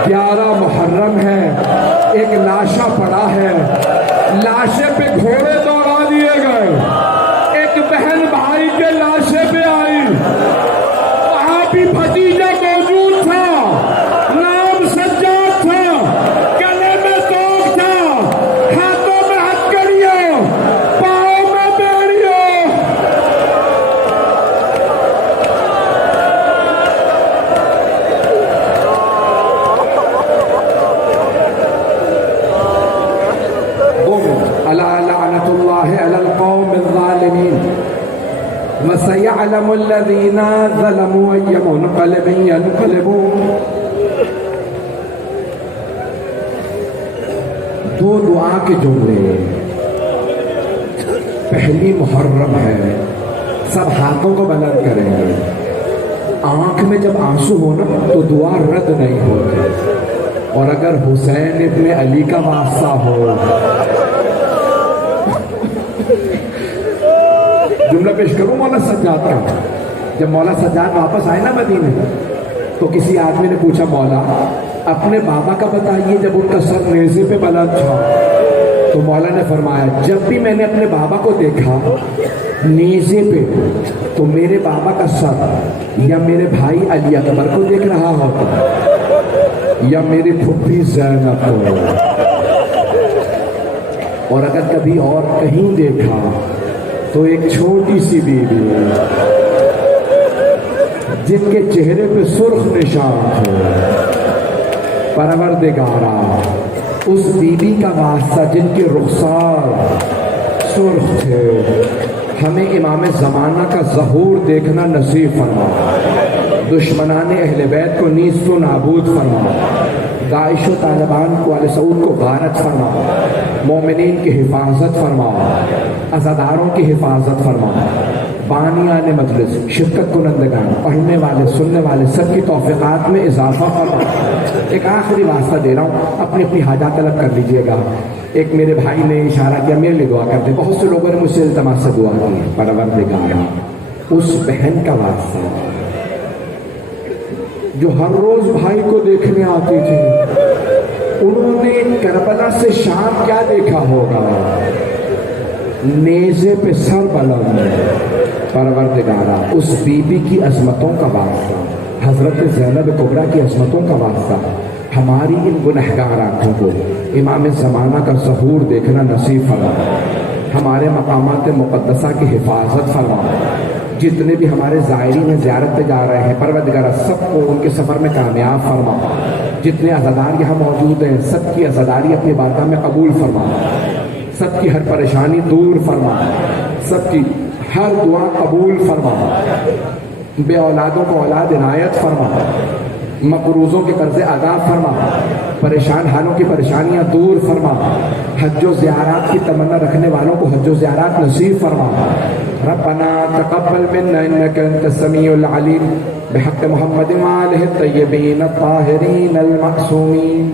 11 محرم ہے، ایک لاشا پڑا ہے، لاشے پہ گھوڑے دوڑا دیے گئے، ایک بہن بھائی کے لاشے پہ آئی، وہاں بھی بھتیجا موجود تھا، نام سجاد تھا، گلے میں توق تھا، ہاتھوں میں ہتھکڑیاں، پاؤں میں بیڑیاں۔ الا لعنت اللہ علی القوم الظالمین وسيعلم الذين ظلموا أي منقلب ينقلبون۔ دو دعا کے جملے، پہلی محرم ہے، سب ہاتھوں کو بلند کریں گے، آنکھ میں جب آنسو ہونا تو دعا رد نہیں ہوتی، اور اگر حسین ابن علی کا واسطہ ہو۔ جملہ پیش کروں مولا سجاد کا۔ جب مولا سجاد واپس آئے نا مدینے تو کسی آدمی نے پوچھا مولا اپنے بابا کا بتائیے جب ان کا سر نیزے پہ بلند تھا، تو مولا نے فرمایا جب بھی میں نے اپنے بابا کو دیکھا نیزے پہ تو میرے بابا کا سر یا میرے بھائی علی اکبر کو دیکھ رہا ہوتا یا میری پھوپھی زینب کو، اور اگر کبھی اور کہیں دیکھا تو ایک چھوٹی سی بیوی جن کے چہرے پہ سرخ نشان تھے، پروردگارا اس بی بی کا واسطہ جن کے رخسار سرخ تھے، ہمیں امام زمانہ کا ظہور دیکھنا نصیب فرما، دشمنان اہل بیت کو نیست و نابود فرما، داعش و طالبان کو آل سعود کو غارت فرما، مومنین کی حفاظت فرما، عزاداروں کی حفاظت فرما، بانیان مجلس، شرکت کنندگان، پڑھنے والے سننے والے سب کی توفیقات میں اضافہ فرما۔ ایک آخری واسطہ دے رہا ہوں، اپنی اپنی حاجات طلب کر لیجئے گا۔ ایک میرے بھائی نے اشارہ کیا میرے لیے دعا کرتے، بہت سے لوگوں نے مجھ سے التماس سے دعا کی، پروردگارا اس بہن کا واسطہ جو ہر روز بھائی کو دیکھنے آتی تھی، انہوں نے کربلا سے شام کیا دیکھا ہوگا؟ نیزے پہ سر بلند، پروردگارا اس بی بی کی عظمتوں کا واسطہ، حضرت زینب کبریٰ کی عظمتوں کا واسطہ، ہماری ان گنہگار آنکھوں کو امام زمانہ کا ظہور دیکھنا نصیب فرما، ہمارے مقامات مقدسہ کی حفاظت فرما، جتنے بھی ہمارے زائرین زیارت پہ جا رہے ہیں پروردگارا سب کو ان کے سفر میں کامیاب فرما، جتنے عزادار یہاں موجود ہیں سب کی عزاداری اپنی بارگاہ میں قبول فرما، سب کی ہر پریشانی دور فرما، سب کی ہر دعا قبول فرما، بے اولادوں کو اولاد عنایت فرما، مقروضوں کے قرضے ادا فرما، پریشان حالوں کی پریشانیاں دور فرما، حج و زیارات کی تمنا رکھنے والوں کو حج و زیارات نصیب فرما۔ ربنا تقبل منا انك انت السميع العليم بحق محمد وآله الطيبين الطاهرين المعصومين۔